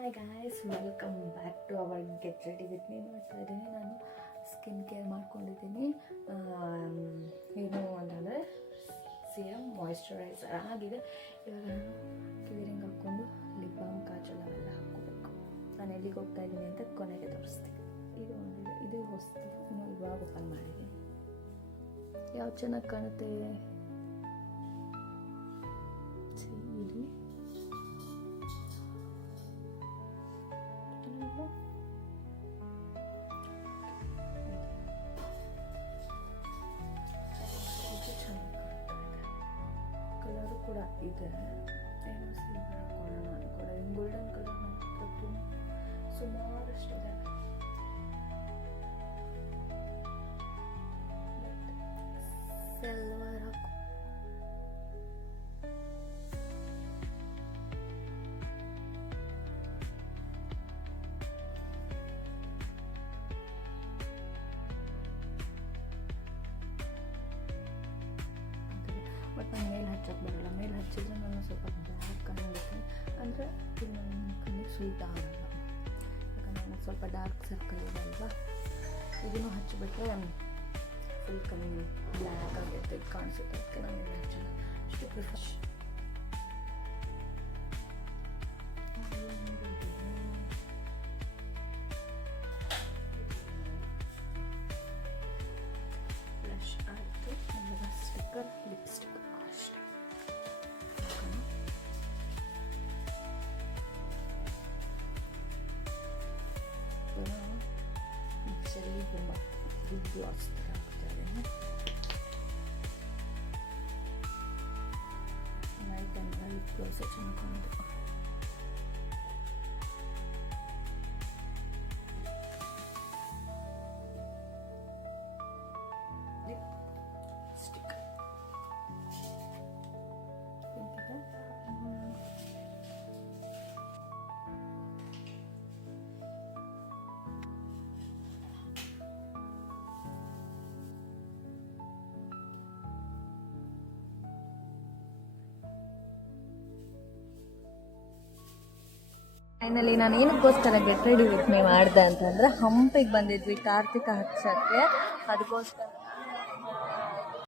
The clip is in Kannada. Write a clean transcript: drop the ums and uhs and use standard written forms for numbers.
Hi guys, welcome back to our get ready with me. ಮಾಡ್ತಾ ಇದ್ದೀನಿ. ನಾನು ಸ್ಕಿನ್ ಕೇರ್ ಮಾಡ್ಕೊಂಡಿದ್ದೀನಿ. ಏನು ಅಂತಂದರೆ ಸೀರಮ್, ಮಾಯಿಶ್ಚರೈಸರ್ ಆಗಿದೆ. ಇವಾಗ ನಾನು ಕ್ಯೂರಿಂಗ್ ಹಾಕ್ಕೊಂಡು ಲಿಪ್ ಬಾಮ್, ಕಾಜಲ್ ಅವೆಲ್ಲ ಹಾಕ್ಕೋಬೇಕು. ನಾನು ಎಲ್ಲಿಗೆ ಹೋಗ್ತಾ ಇದ್ದೀನಿ ಅಂತ ಕೊನೆಗೆ ತೋರಿಸ್ತೀನಿ. ಇದು ಹೊಸ್ತು, ಇನ್ನು ಇವಾಗ ಓಪನ್ ಮಾಡಿದ್ದೀನಿ. ಯಾವ್ದು ಚೆನ್ನಾಗಿ ಕಾಣುತ್ತೆ ಇಲ್ಲಿ ಕಲರು ಕೂಡ ಇದೆ. ಏನೋ ಸಿಲ್ವರ್ ಹಾಕೋಣ ಅನ್ಕೊಳ್ಳೋ, ಗೋಲ್ಡನ್ ಕಲರ್ ಹಾಕ್ಬೇಕು. ಸುಮಾರಷ್ಟಿದೆ. ಸಿಲ್ವರ್ ಹಾಕು. ಬಟ್ ನಾನು ಮೇಲೆ ಹಚ್ಚೋಕ್ಕೆ ಬರೋಲ್ಲ. ಮೇಲೆ ಹಚ್ಚಿದ್ರೆ ನಾನು ಸ್ವಲ್ಪ ಬ್ಲ್ಯಾಕ್ ಕಾಣಿಸುತ್ತೆ. ಅಂದರೆ ಇದು ನನ್ನ ಕಣ್ಣಿಗೆ ಸೂಟ್ ಆಗಲ್ಲ. ಯಾಕಂದರೆ ನನಗೆ ಸ್ವಲ್ಪ ಡಾರ್ಕ್ ಸರ್ಕಲ್ ಇದೆ ಅಲ್ವಾ. ಇದನ್ನು ಹಚ್ಚಿಬಿಟ್ರೆ ಫುಲ್ ಕಣ್ಣು ಬ್ಲ್ಯಾಕ್ ಆಗಿರುತ್ತೆ, ಕಾಣಿಸುತ್ತೆ. ಅದಕ್ಕೆ ನಾನು ಮೇಲೆ ಹಚ್ಚಲ್ಲ. ಅಷ್ಟು ಪ್ರಿಫರ್. ಬ್ಲಷ್ ಆಯಿತು. ಆಮೇಲೆ ಸ್ಟಿಕ್ಕರ್, ಲಿಪ್ಸ್ಟಿಕ್ ಅಷ್ಟೇ. ಮಿಕ್ಸರಲ್ಲಿ ತುಂಬ ಬಿಗ್ ಗ್ಲಾಸ್ ಥರ ಆಗ್ತಾರೆ. ನೈಟ್ ಅಂದರೆ ಲಿಪ್ ಗ್ಲಾಸ್ ಚೆನ್ನಾಗಿ ಕಾಣುತ್ತೆ. ಫೈನಲಿ ನಾನು ಏನಕ್ಕೋಸ್ಕರ ಗೆಟ್ ರೆಡಿ ವಿತ್ ಮೀ ಮಾಡಿದೆ ಅಂತಂದರೆ, ಹಂಪಿಗೆ ಬಂದಿದ್ವಿ ಕಾರ್ತಿಕ ಹಚ್ಚಕ್ಕೆ. ಅದಕ್ಕೋಸ್ಕರ